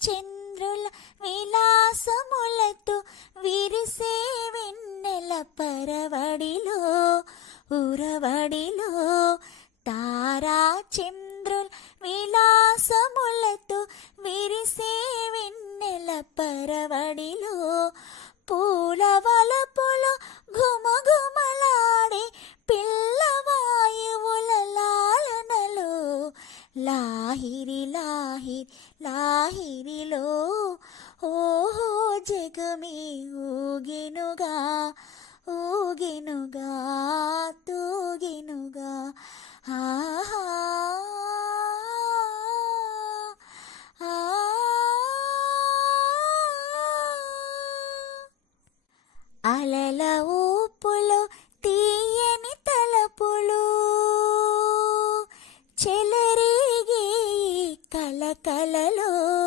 చంద్రుల విలాసములతో విరిసే వెన్నెల పరవడిలో ఉరవడిలో తారా చంద్రుల విలాసములతో విరిసే వెన్నెల పరవడిలో పూల వలపులో ఘుమఘుమలాడే పిల్లవాయువుల లాలనలో లాహిరి లాహిరి లాహిరిలో ఓహో జగమే ఊగెనుగా ఊగెనుగా తూగెనుగా ఆహా అలల